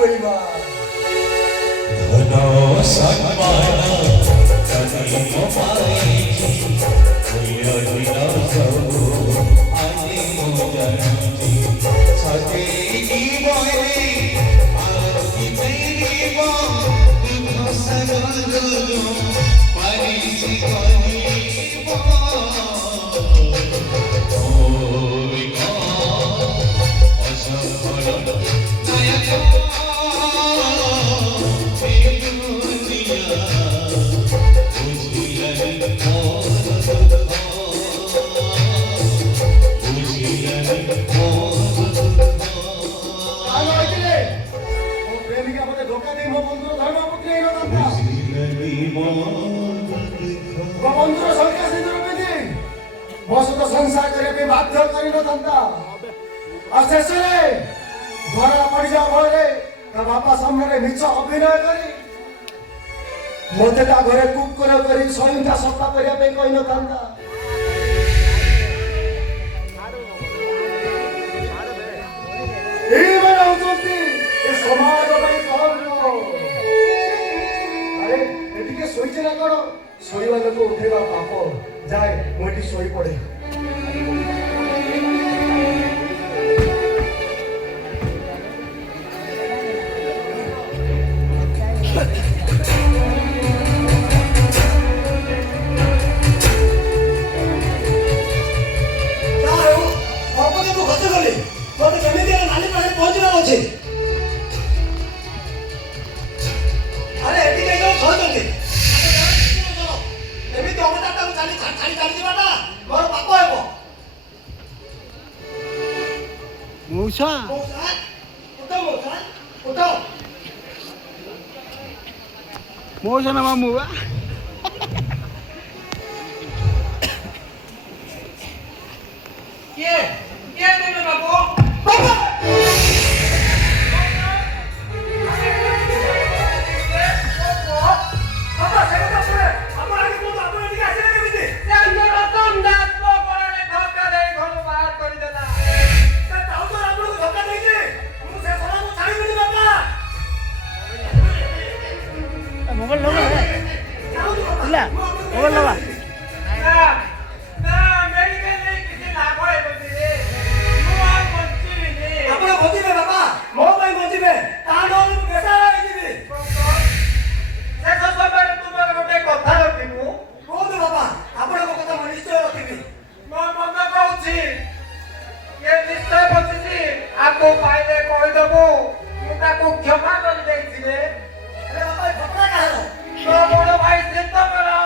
କରିବା ଧନ ସମ୍ମାନ ତନି ମୋ ପାଇଛି ମୂଲ୍ୟହୀନ ସବୁ ଆଜି ମୁଁ ଜାଣୁଛି ସତେଇ ଜୀବନରେ ଆଉ କି ମିଳିବ ଦୁଃଖ ସାଗର ପାରିଛି କରିବ ଅସଫଳ ନାୟକ बंधुर संख्या सिंधु बसुत संसार करने बाध्य कर शेष धरा पड़ा फल बापा सामने मिछ अभिनय कर मत घरे कुकुर कर सहिंसा सफा करने कही न था समाज शोचे ना कौन शोवा लोक उठेगा पाप जाए मुझे शोई पड़े Musa. Musa nama mua. Kia ni nama Bapa. Mogol loga hai. Ila, mogol loga. क्षमा कर देइथिले अरे बाबा घटना काहे तो बड़ भाई चिंत करो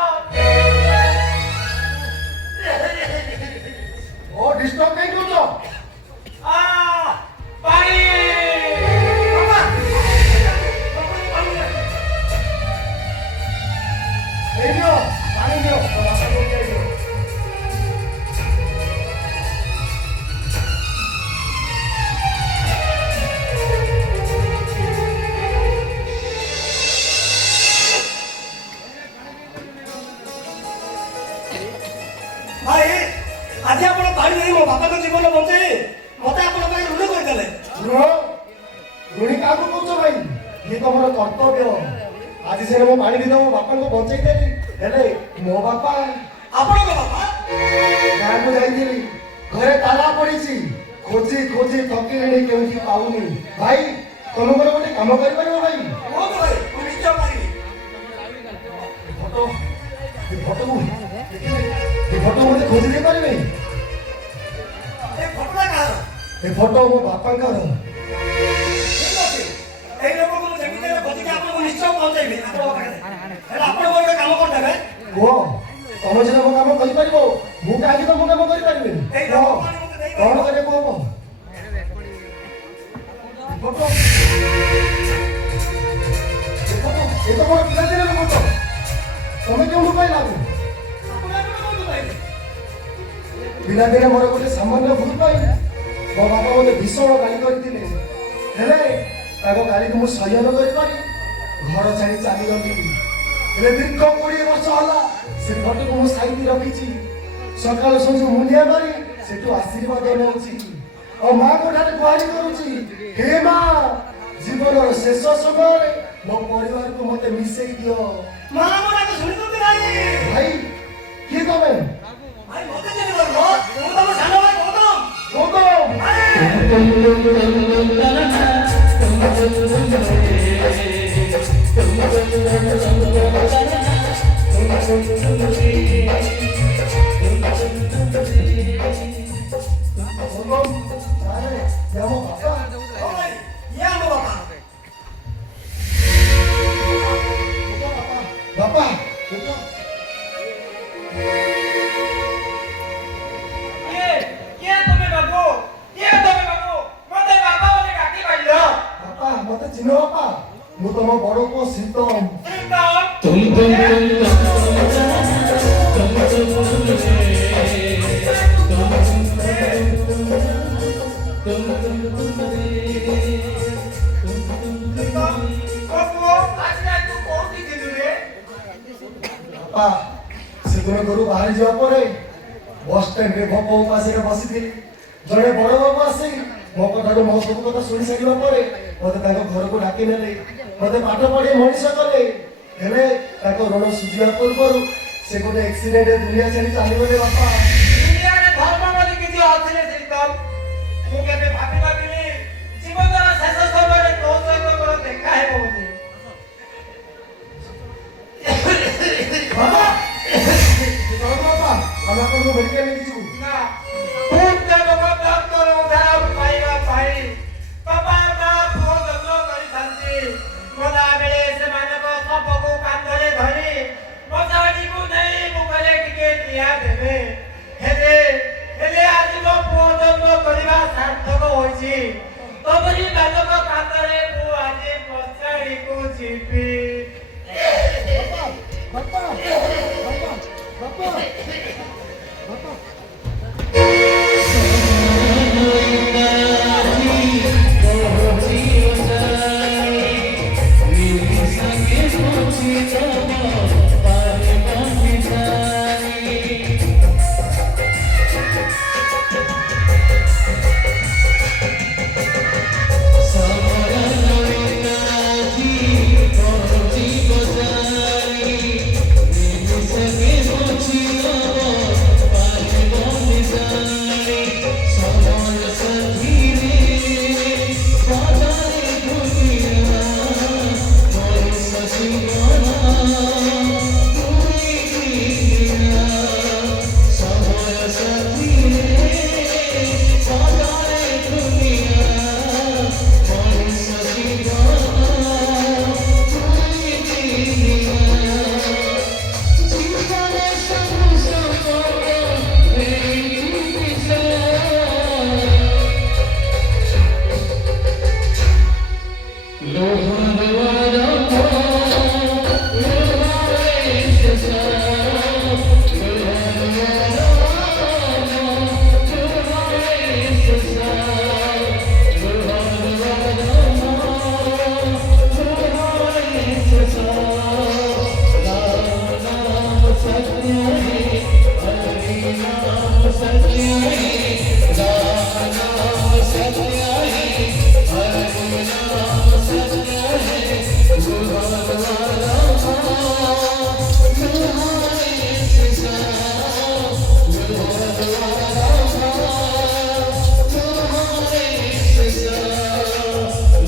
ओ डिस्टर्ब नहीं करो पानी बाबा पानी दियो बाबा को दियो आज आप पानी नहीं मो बापा को जीवन बचे मत आप ऋण करदे ऋणी क्या कौच भाई ये तो मोर कर्तव्य आज से मो पानी दी मो बापा को बचे देली मो बापा आपण को बापा गाँ को जाइली घरे ताला पड़ी खोजी खोजी थकिले केउठी पाउनी भाई तुम गोटे काम कर भाई ओ भाई तू निश्चय पारी फोटो फोटो मुझे खोज दे पारे ए फोटो मो बापा का को तुम जो मो काम कर पारिबो मु काहे तो मो काम कर पारिबे कोन करे को फोटो ये तो मोर पिला दिले फोटो तुम क्यों लुकाई लागो पिला दिले मोर गोटे सामान्य भूल पाई मो बापा मते भीषण गाली करथिले हेले ताको गाली को मु सहन कर पारी घर छाड़ी चली गली हेले दीर्घ 20 वर्ष होला से फोटो को मु साइती रखिछि सकाळ संजू मुंडिया मारी सेटू आशीर्वाद नउछि और मां को ठारे गुहारी करूछि हे मां ଜୀବନର ଶେଷ ସମୟରେ ମୋ ପରିବାରକୁ ମୋତେ ମିଶେଇ ଦିଅ। ମା ମୋ ଡାକ ଶୁଣିଛନ୍ତି ଭାଇ? ଭାଇ କିଏ ତମେ? ଭାଇ ମତେ ଚିହ୍ନି ପାରୁନ? ମୁଁ ତମ ସାନ ଭାଇ ଗୌତମ। ଗୌତମ। ବାପା ବାପା ମତେ ଚିହ୍ନ ବାପା ମୁଁ ତମ ବଡ ପୁଅ ଶୀତମ। ବାପା ସେଦିନ ଘରୁ ବାହାରି ଯିବା ପରେ ବସ୍ ଷ୍ଟାଣ୍ଡରେ ଭୋକ ଉପାସରେ ବସିଥିଲି। ଜଣେ ବଡ ବାବୁ ଆସି ମୋ କଥାରୁ ମୋ ସବୁ କଥା ଶୁଣି ସାରିବା ପରେ ମତେ ତାଙ୍କ ଘରକୁ ଡାକି ନେଲେ। ମତେ ପାଠ ପଢେଇ ମଣିଷ କଲେ। ହେଲେ ତାଙ୍କ ଋଣ ସୁଝିବା ପୂର୍ବରୁ ସେ ଗୋଟେ ଆକ୍ସିଡେଣ୍ଟରେ ଦୁନିଆ ଛାଡି ଚାଲିଗଲେ। ବାପା ମୁଁ କେବେ ଭାବି ନଥିଲି ଜୀବନର ଶେଷ ସମୟରେ ତୋ ସହିତ ମୋର ଦେଖା ହେବ ବୋଲି। ବାପା ବାପା ଆମେ ଆପଣଙ୍କୁ ମେଡିକାଲ ନେଇକି ଯିବୁ। ନା ଡକ୍ଟର ଉଦ୍ଧାର ପାଇବା ପାଇଁ ବାପା ମା ପୁଅ ଯତ୍ନ କରିଥାନ୍ତି। ଗଲାବେଳେ ସେମାନଙ୍କ ଶବକୁ କାନ୍ଧରେ ଧରି ମଶାଣିକୁ ନେଇ ମୁଖରେ ଟିକେ ନିଆଁ ଦେବେ। ହେଲେ ଆଜି ମୋ ପୁଅ ଯତ୍ନ କରିବା ସାର୍ଥକ ହୋଇଛି। ତମରି ବାଲକ କାନ୍ଧରେ ମୁଁ ଆଜି ମଶାଣିକୁ ଯିବି। ବାପା ବାପା ବାପା Satu